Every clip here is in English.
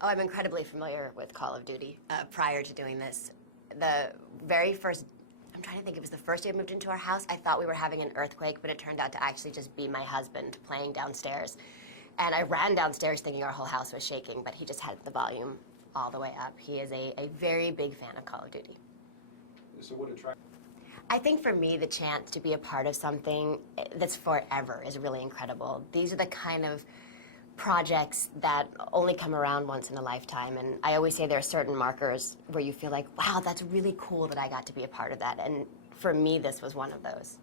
Oh, I'm incredibly familiar with Call of Duty. Prior to doing this, the very first, I'm trying to think, it was the first day I moved into our house, I thought we were having an earthquake, but it turned out to actually just be my husband playing downstairs. And I ran downstairs thinking our whole house was shaking, but he just had the volume all the way up. He is a very big fan of Call of Duty. So what attracted? I think for me, the chance to be a part of something that's forever is really incredible. These are the kind of projects that only come around once in a lifetime, and I always say there are certain markers where you feel like, wow, that's really cool that I got to be a part of that, and for me, this was one of those.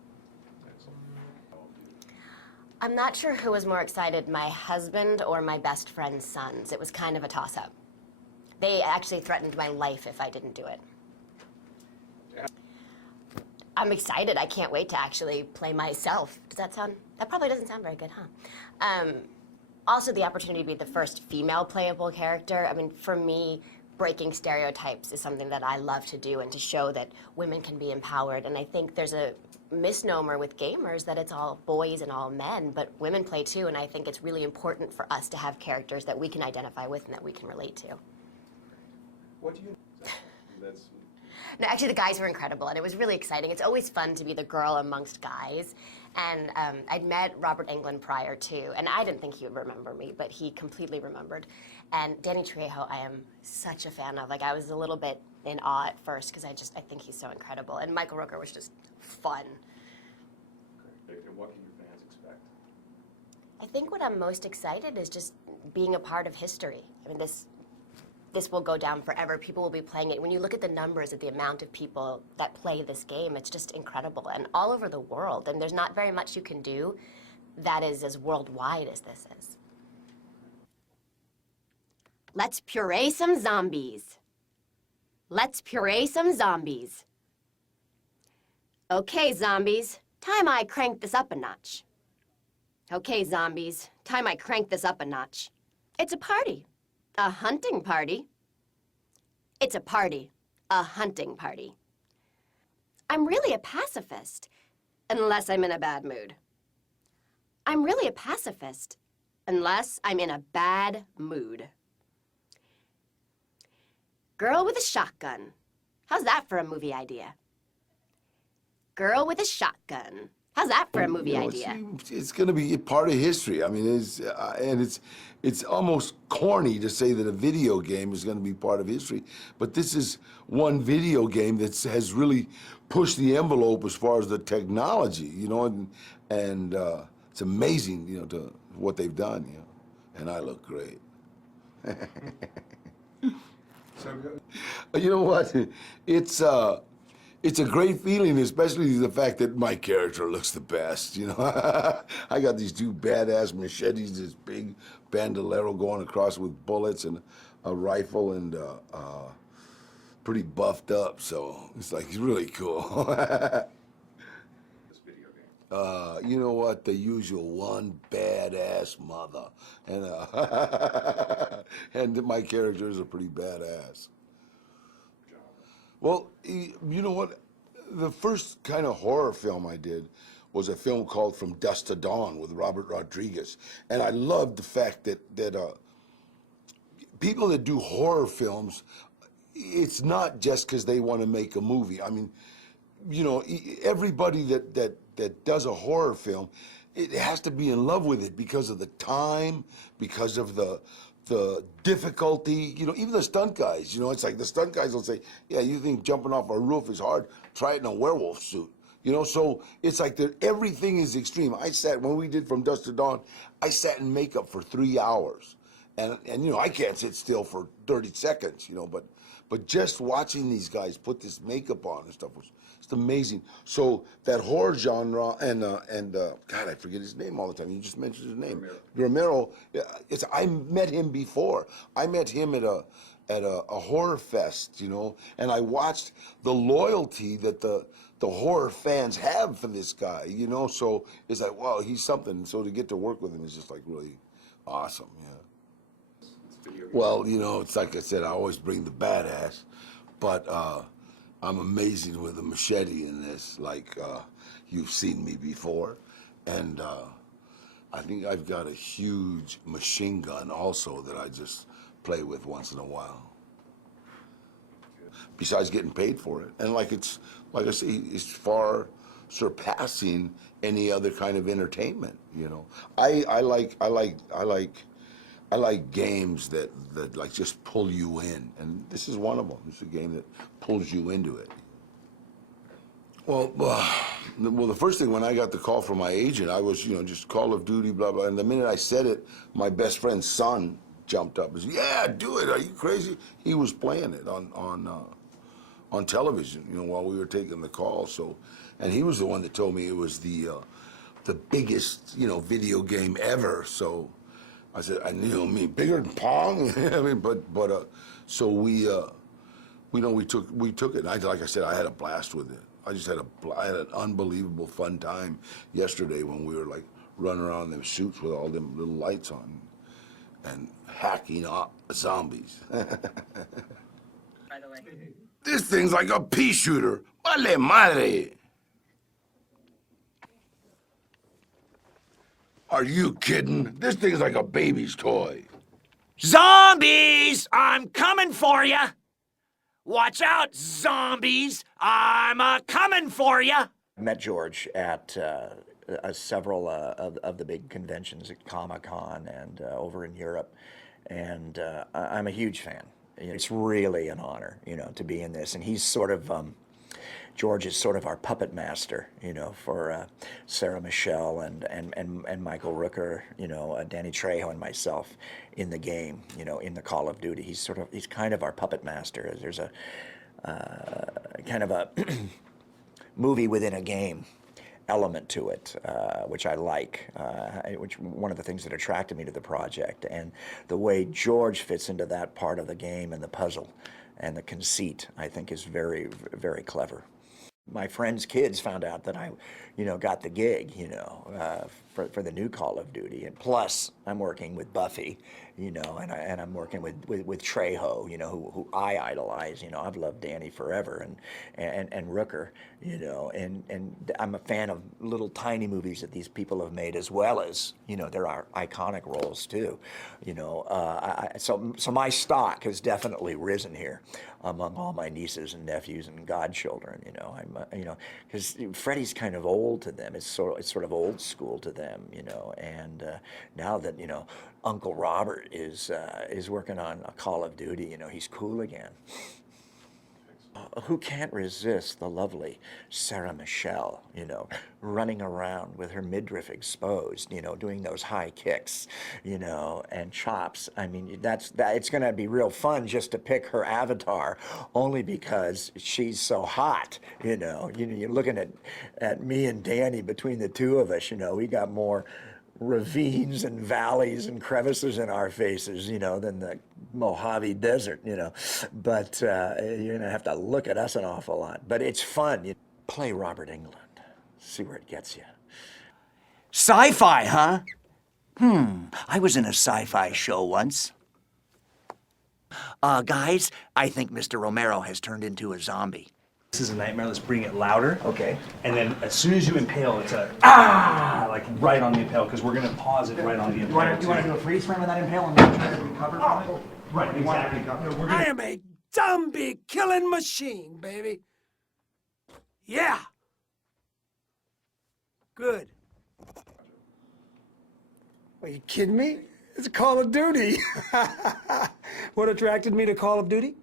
I'm not sure who was more excited, my husband or my best friend's sons. It was kind of a toss-up. They actually threatened my life if I didn't do it. I'm excited. I can't wait to actually play myself. Does that sound? That probably doesn't sound very good, huh? Also, the opportunity to be the first female playable character. I mean, for me, breaking stereotypes is something that I love to do and to show that women can be empowered. And I think there's a misnomer with gamers that it's all boys and all men, but women play too. And I think it's really important for us to have characters that we can identify with and that we can relate to. What do you? That's. No, actually, the guys were incredible, and it was really exciting. It's always fun to be the girl amongst guys. And I'd met Robert Englund prior to, and I didn't think he would remember me, but he completely remembered. And Danny Trejo, I am such a fan of. Like, I was a little bit in awe at first, because I think he's so incredible. And Michael Rooker was just fun. Great. And what can your fans expect? I think what I'm most excited is just being a part of history. I mean, this will go down forever. People will be playing it. When you look at the numbers of the amount of people that play this game, it's just incredible. And all over the world. And there's not very much you can do that is as worldwide as this is. Let's puree some zombies. Let's puree some zombies. Okay, zombies, time I crank this up a notch. Okay, zombies, time I crank this up a notch. It's a party. A hunting party? It's a party. A hunting party. I'm really a pacifist, unless I'm in a bad mood. I'm really a pacifist, unless I'm in a bad mood. Girl with a shotgun. How's that for a movie idea? Girl with a shotgun. How's that for a movie idea? It's going to be part of history. I mean, it's almost corny to say that a video game is going to be part of history, but this is one video game that has really pushed the envelope as far as the technology, you know, and it's amazing, you know, to what they've done, you know, and I look great. You know what? It's a great feeling, especially the fact that my character looks the best, you know. I got these two badass machetes, this big bandolero going across with bullets and a rifle and pretty buffed up, so it's like really cool. This video game. You know what? The usual one badass mother. And my characters are pretty badass. Well, you know what? The first kind of horror film I did was a film called From Dusk to Dawn with Robert Rodriguez. And I loved the fact that people that do horror films, it's not just because they want to make a movie. I mean, you know, everybody that does a horror film, it has to be in love with it because of the time, because of the difficulty, you know, even the stunt guys, you know, it's like the stunt guys will say, yeah, you think jumping off a roof is hard? Try it in a werewolf suit, you know? So it's like everything is extreme. When we did From Dusk to Dawn, I sat in makeup for 3 hours. And you know, I can't sit still for 30 seconds, you know, but just watching these guys put this makeup on and stuff was just amazing. So that horror genre and God, I forget his name all the time. You just mentioned his name, Romero. I met him before. I met him at a horror fest, you know, and I watched the loyalty that the horror fans have for this guy, you know. So it's like, wow, he's something. So to get to work with him is just like really awesome, yeah. Well, you know, it's like I said, I always bring the badass, but I'm amazing with a machete in this, like you've seen me before. And I think I've got a huge machine gun also that I just play with once in a while. Besides getting paid for it, and like I say, it's far surpassing any other kind of entertainment. You know, I like games that like just pull you in, and this is one of them. It's a game that pulls you into it. Well, the first thing when I got the call from my agent, I was, just Call of Duty, blah, blah. And the minute I said it, my best friend's son jumped up and said, "Yeah, do it. Are you crazy?" He was playing it on television, while we were taking the call. So, and he was the one that told me it was the biggest, video game ever. So I said, bigger than Pong. I mean, so we took it. And like I said, I had a blast with it. I had an unbelievable fun time yesterday when we were like running around them suits with all them little lights on and hacking up zombies. By the way. This thing's like a pea shooter. Vale madre. Are you kidding? This thing's like a baby's toy. Zombies! I'm coming for ya! Watch out, zombies! I'm coming for ya! I met George at several of the big conventions at Comic-Con and over in Europe, and I'm a huge fan. It's really an honor, to be in this, and he's sort of, George is sort of our puppet master, for Sarah Michelle and Michael Rooker, Danny Trejo and myself in the game, in the Call of Duty. He's kind of our puppet master. There's a kind of a movie within a game element to it, which I like, which one of the things that attracted me to the project, and the way George fits into that part of the game and the puzzle and the conceit, I think, is very, very clever. My friends' kids found out that I, got the gig, for the new Call of Duty, and plus I'm working with Buffy, and I'm working with Trejo, who I idolize. I've loved Danny forever, and Rooker, and I'm a fan of little tiny movies that these people have made, as well as there are iconic roles too. So my stock has definitely risen here among all my nieces and nephews and godchildren. Because Freddie's kind of old to them. It's sort of old school to them, and now that Uncle Robert is working on a Call of Duty, he's cool again. Who can't resist the lovely Sarah Michelle, running around with her midriff exposed, doing those high kicks, and chops. I mean, it's going to be real fun just to pick her avatar, only because she's so hot, You're looking at me and Danny, between the two of us, we got more ravines and valleys and crevices in our faces, than the Mojave Desert, But you're gonna have to look at us an awful lot. But it's fun. You play Robert Englund, see where it gets you. Sci-fi, huh? I was in a sci-fi show once. Guys, I think Mr. Romero has turned into a zombie. This is a nightmare. Let's bring it louder. Okay. And then as soon as you impale, it's a like right on the impale, because we're gonna pause it right on the impale. You want to do a freeze frame of that impale and then try to recover from it? Right, exactly. I am a zombie killing machine, baby. Yeah. Good. Are you kidding me? It's Call of Duty. What attracted me to Call of Duty?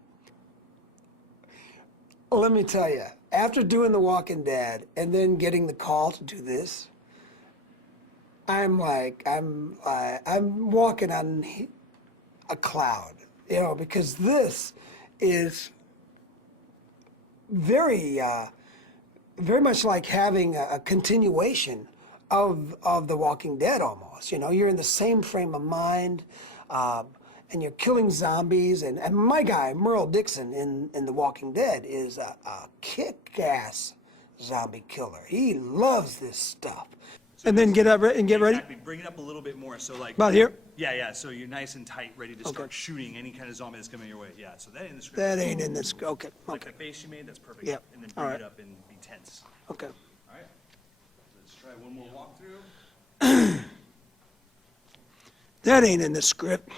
Well, let me tell you, after doing The Walking Dead and then getting the call to do this, I'm walking on a cloud, because this is very much like having a continuation of The Walking Dead almost. You're in the same frame of mind, and you're killing zombies. And my guy, Merle Dixon in The Walking Dead, is a kick-ass zombie killer. He loves this stuff. And then get ready. Exactly. Bring it up a little bit more. So like. About here? Yeah. So you're nice and tight, ready to start shooting any kind of zombie that's coming your way. Yeah. So that ain't in the script. That ain't in this. Okay. Like the face you made, that's perfect. Yep. And then All bring right. it up and be tense. Okay. All right. Let's try one more walkthrough. That ain't in the script.